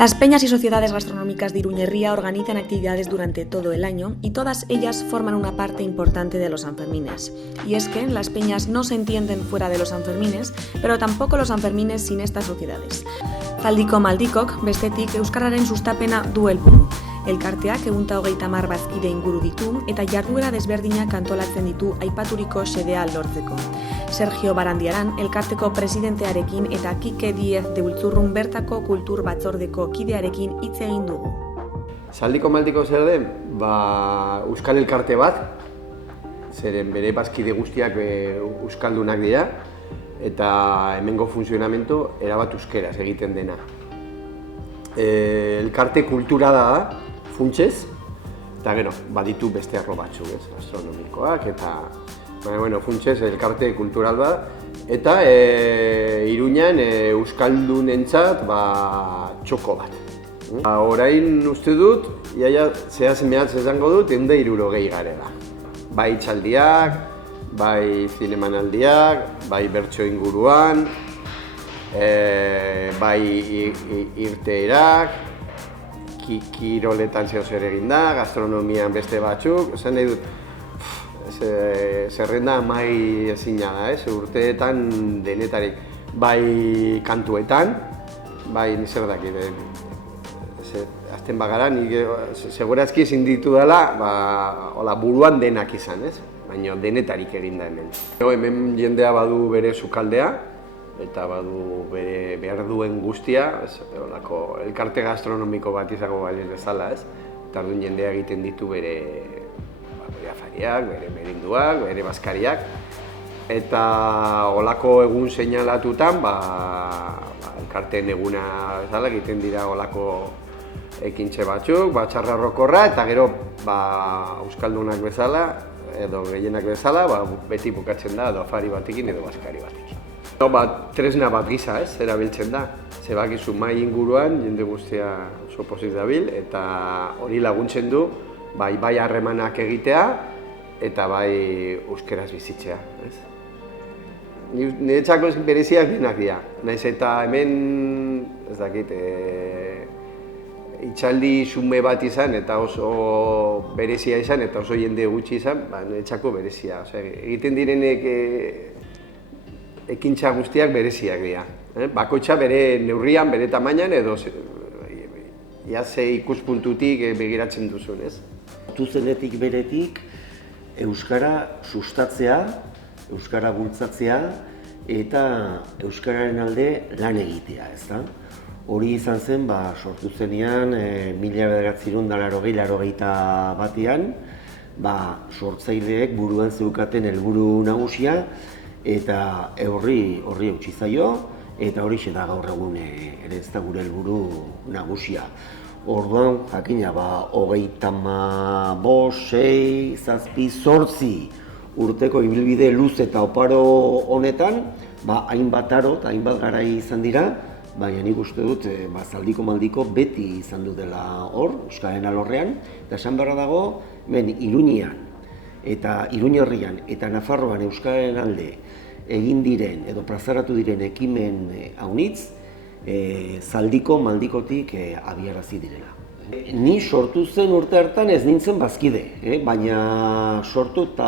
Las peñas y sociedades gastronómicas de Iruñerría organizan actividades durante todo el año y todas ellas forman una parte importante de los Sanfermines. Y es que las peñas no se entienden fuera de los Sanfermines, pero tampoco los Sanfermines sin estas sociedades. Zaldiko Maldikok, bestetik, euskararen sustapena du helburu. Elkarteak 130 bazkide inguru ditu eta jarduera desberdinak antolatzen ditu aipaturiko xedea lortzeko. Sergio Barandiaran, elkarteko presidentearekin eta Kike Diez de Ultzurrun bertako kultur batzordeko kidearekin hitz egin dugu. Zaldiko Maldikok zer den? Euskal elkarte bat, zeren bere bazkide guztiak euskaldunak dira, eta hemengo funtzionamentu erabat euskeraz egiten dena. Elkarte kultura da, funtsez, eta gero, baditu beste arlo batzuk, gastronomikoak, eta funtsez elkarte kultural da, eta Iruñan euskaldunentzat txoko bat. Orain uste dut, zehaz mehatz esango dut, 160 garela. Bai txaldiak, bai zinemanaldiak, bai bertso inguruan, bai irteerak, kiroletan zer egin da, gastronomian beste batzuk, esan nahi dut, zerrenda mai ezina da, urteetan denetarik, bai kantuetan, bai zer dakit, azten bagara, segurazki ezin ditu dela, buruan denak izan, baina denetarik egin da hemen. Hemen jendea badu bere sukaldea, eta badu bere behar duen guztia, elkarte gastronomiko bat izango balen bezala, eta orduan jendea egiten ditu bere afariak, bere merinduak, bere bazkariak, eta olako egun seinalatutan, elkarteen eguna bezala egiten dira olako ekintze batzuk, txarrarrokorra, eta gero euskaldunak bezala, edo gehienak bezala, beti bukatzen da, edo afari batekin edo bazkari batekin. Tresna bat gisa erabiltzen da, zebakizu mai inguruan, jende guztia oso pozik dabil, eta hori laguntzen du, bai harremanak egitea, eta bai euskeraz bizitzea. Niretzako bereziak denak dira, nahiz eta hemen, ez dakit, itxaldi xume bat izan, eta oso berezia izan, eta oso jende gutxi izan, niretzako berezia. Egiten direnek ekintza guztiak bereziak dira. Bakoitza bere neurrian, bere tamainan, edo ze ikuspuntutik begiratzen duzun, ez? Zenetik beretik, euskara sustatzea, euskara bultzatzea, eta euskararen alde lan egitea, ezta? Hori izan zen, sortu zenean, 1980 batean, sortzaileek buruan zeukaten helburu nagusia, eta horri eutsi zaio, eta hori da gaur egun ere ez da gure helburu nagusia. Orduan, jakina, 35, 6, 7, 8 urteko ibilbide luz eta oparo honetan, hainbat aro eta hainbat garai izan dira, baina nik uste dut Zaldiko Maldiko beti izan du dela hor, euskararen alorrean, eta esan beharra dago, Iruñean eta Iruñerrian eta Nafarroan euskararen alde egin diren edo plazaratu diren ekimen haunitz, Zaldiko Maldikotik abiarazi direla. Ni sortu zen urte hartan ez nintzen bazkide, baina sortu eta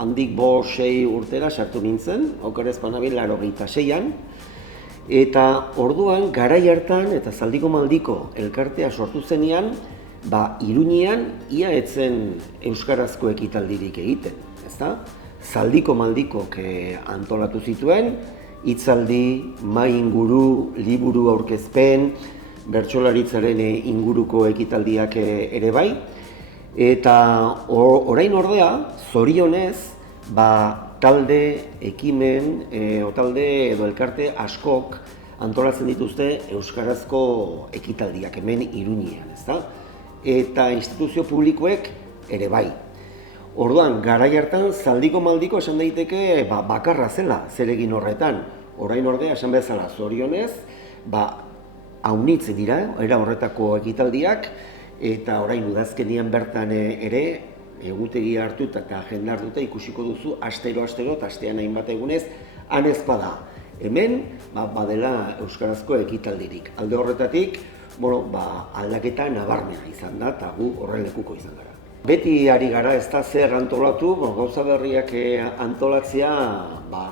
handik 5-6 urtera sartu nintzen, okerez banabil 86an, eta orduan garai hartan eta Zaldiko Maldiko elkartea sortu zenean, Iruñean ia etzen euskarazko ekitaldirik egiten, ezta? Zaldiko Maldikok antolatu zituen, hitzaldi, mai inguru, liburu aurkezpen, bertsolaritzaren inguruko ekitaldiak ere bai, eta orain ordea, zorionez, talde, ekimen, talde edo elkarte askok antolatzen dituzte euskarazko ekitaldiak hemen Iruñean, ezta? Eta instituzio publikoek ere bai. Orduan, garai hartan, Zaldiko Maldiko esan daiteke bakarra zela zeregin horretan. Orain ordea, esan bezala, zorionez, haunitz dira, era horretako ekitaldiak, eta orain udazkenian bertan ere, egutegia hartuta eta agenda hartuta ikusiko duzu astero eta astean hainbat egunez, han ez bada. Hemen badela euskarazko ekitaldirik. Alde horretatik, bueno, aldaketa nabarmena izan da, eta gu horren lekuko izan gara. Beti ari gara ez da zer antolatu, gauza berriak antolatzea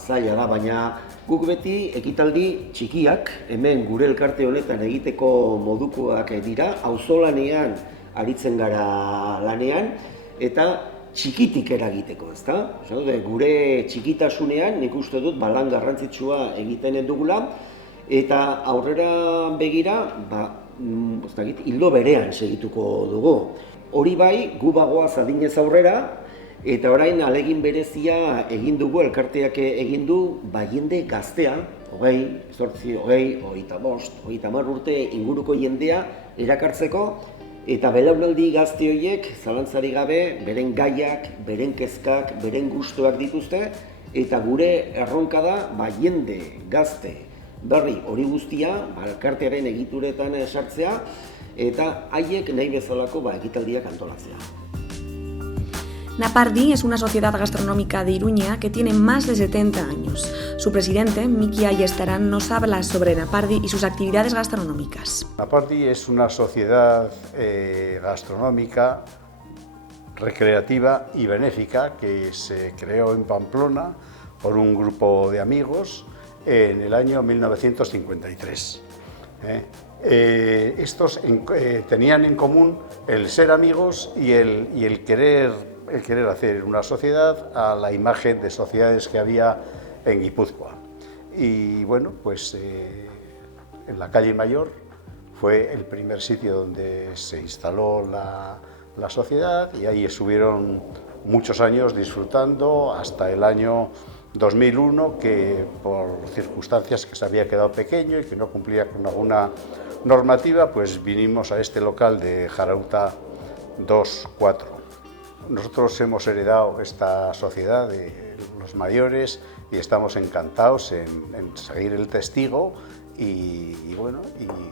zaila da, baina guk beti ekitaldi txikiak, hemen gure elkarte honetan egiteko modukoak dira, auzolanean aritzen gara lanean, eta txikitik eragiteko, ezta? Gure txikitasunean nik uste dut lan garrantzitsua egiten dugula, eta aurrera begira, hildo berean segituko dugu. Hori bai, gu bagoaz adinez aurrera, eta orain ahalegin berezia egin dugu, elkarteak egin du, jende gaztea, 20, 25, 30 urte inguruko jendea erakartzeko, eta belaunaldi gazte horiek, zalantzarik gabe, beren gaiak, beren kezkak, beren gustuak dituzte, eta gure erronka da, jende gazte berri hori guztia, elkartearen egituretan sartzea, eta haiek nahi bezalako ekitaldiak antolatzea. Napardi es una sociedad gastronómica de Iruña que tiene más de 70 años. Su presidente, Miki Ayestarán, nos habla sobre Napardi y sus actividades gastronómicas. Napardi es una sociedad gastronómica, recreativa y benéfica que se creó en Pamplona por un grupo de amigos en el año 1953. Estos tenían en común el ser amigos y el querer hacer una sociedad a la imagen de sociedades que había en Guipúzcoa. Y bueno, pues en la calle Mayor fue el primer sitio donde se instaló la sociedad, y ahí estuvieron muchos años disfrutando hasta el año 2001, que por circunstancias que se había quedado pequeño y que no cumplía con alguna normativa, pues vinimos a este local de Jarauta 2-4. Nosotros hemos heredado esta sociedad de los mayores y estamos encantados en seguir el testigo y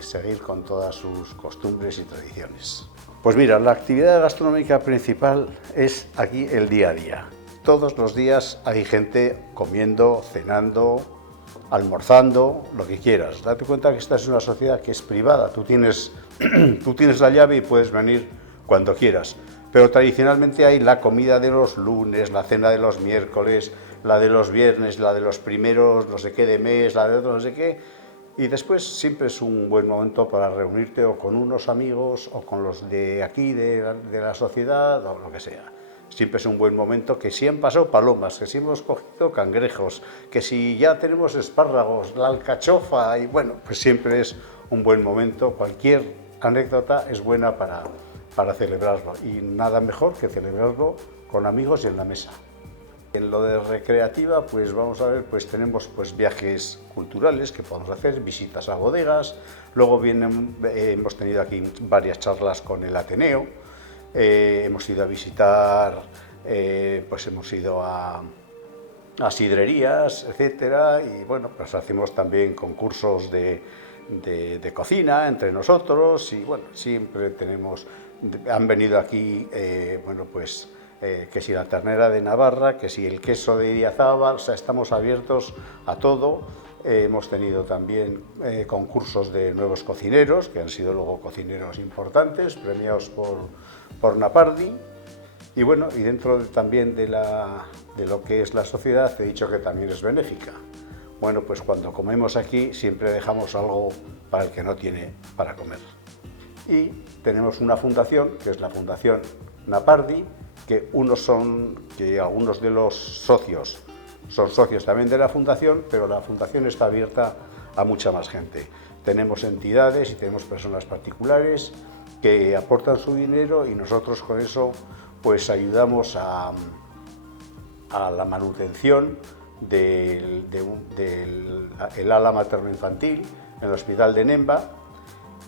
seguir con todas sus costumbres y tradiciones. Pues mira, la actividad gastronómica principal es aquí el día a día. Todos los días hay gente comiendo, cenando, almorzando, lo que quieras. Date cuenta que esta es una sociedad que es privada. Tú tienes la llave y puedes venir cuando quieras. Pero tradicionalmente hay la comida de los lunes, la cena de los miércoles, la de los viernes, la de los primeros no sé qué de mes, la de otro no sé qué. Y después siempre es un buen momento para reunirte o con unos amigos o con los de aquí, de la sociedad, o lo que sea. Siempre es un buen momento, que si han pasado palomas, que si hemos cogido cangrejos, que si ya tenemos espárragos, la alcachofa, y bueno, pues siempre es un buen momento. Cualquier anécdota es buena para celebrarlo, y nada mejor que celebrarlo con amigos y en la mesa. En lo de recreativa, pues vamos a ver, pues tenemos viajes culturales que podemos hacer, visitas a bodegas, luego hemos tenido aquí varias charlas con el Ateneo, hemos ido a visitar, hemos ido a sidrerías, etcétera, y bueno, pues hacemos también concursos de cocina entre nosotros, y bueno, siempre han venido aquí, que si la ternera de Navarra, que si el queso de Idiazábal, o sea, estamos abiertos a todo. Hemos tenido también concursos de nuevos cocineros, que han sido luego cocineros importantes, premiados por Napardi. Y bueno, y dentro también de lo que es la sociedad, te he dicho que también es benéfica. Bueno, pues cuando comemos aquí siempre dejamos algo para el que no tiene para comer. Y tenemos una fundación, que es la Fundación Napardi, que algunos de los socios son socios también de la fundación, pero la fundación está abierta a mucha más gente. Tenemos entidades y tenemos personas particulares que aportan su dinero, y nosotros con eso pues ayudamos a la manutención del ala materno-infantil en el hospital de Nemba,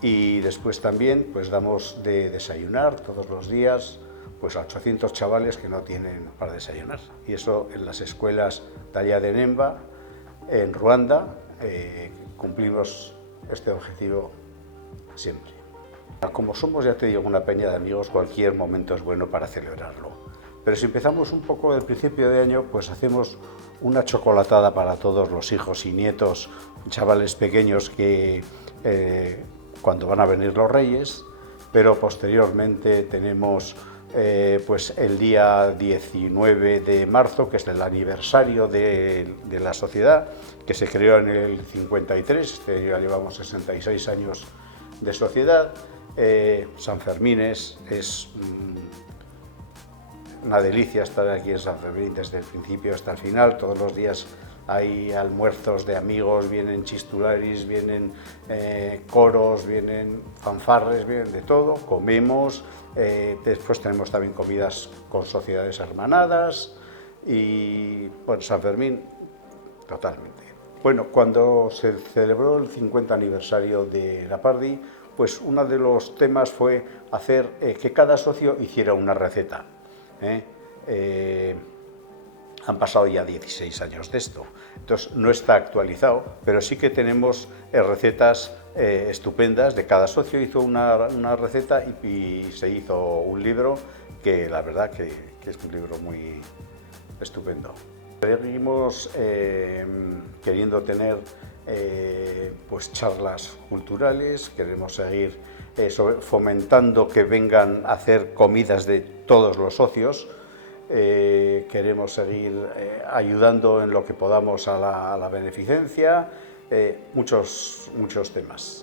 y después también pues damos de desayunar todos los días pues a 800 chavales que no tienen para desayunar, y eso en las escuelas de allá de Nemba, en Ruanda, cumplimos este objetivo siempre. Como somos, ya te digo, una peña de amigos, cualquier momento es bueno para celebrarlo. Pero si empezamos un poco del principio de año, pues hacemos una chocolatada para todos los hijos y nietos, chavales pequeños que cuando van a venir los Reyes, pero posteriormente tenemos pues el día 19 de marzo, que es el aniversario de la sociedad, que se creó en el 53, ya llevamos 66 años de sociedad. San Fermín es una delicia estar aquí en San Fermín desde el principio hasta el final. Todos los días hay almuerzos de amigos, vienen chistularis, vienen coros, vienen fanfarres, vienen de todo, comemos. Después tenemos también comidas con sociedades hermanadas y bueno, San Fermín totalmente. Bueno, cuando se celebró el 50 aniversario de la Pardi, pues uno de los temas fue hacer que cada socio hiciera una receta. Han pasado ya 16 años de esto, entonces no está actualizado, pero sí que tenemos recetas estupendas. De cada socio hizo una receta y se hizo un libro que la verdad que es un libro muy estupendo. Seguimos queriendo tener pues charlas culturales, queremos seguir fomentando que vengan a hacer comidas de todos los socios. Queremos seguir ayudando en lo que podamos a la beneficencia, muchos temas.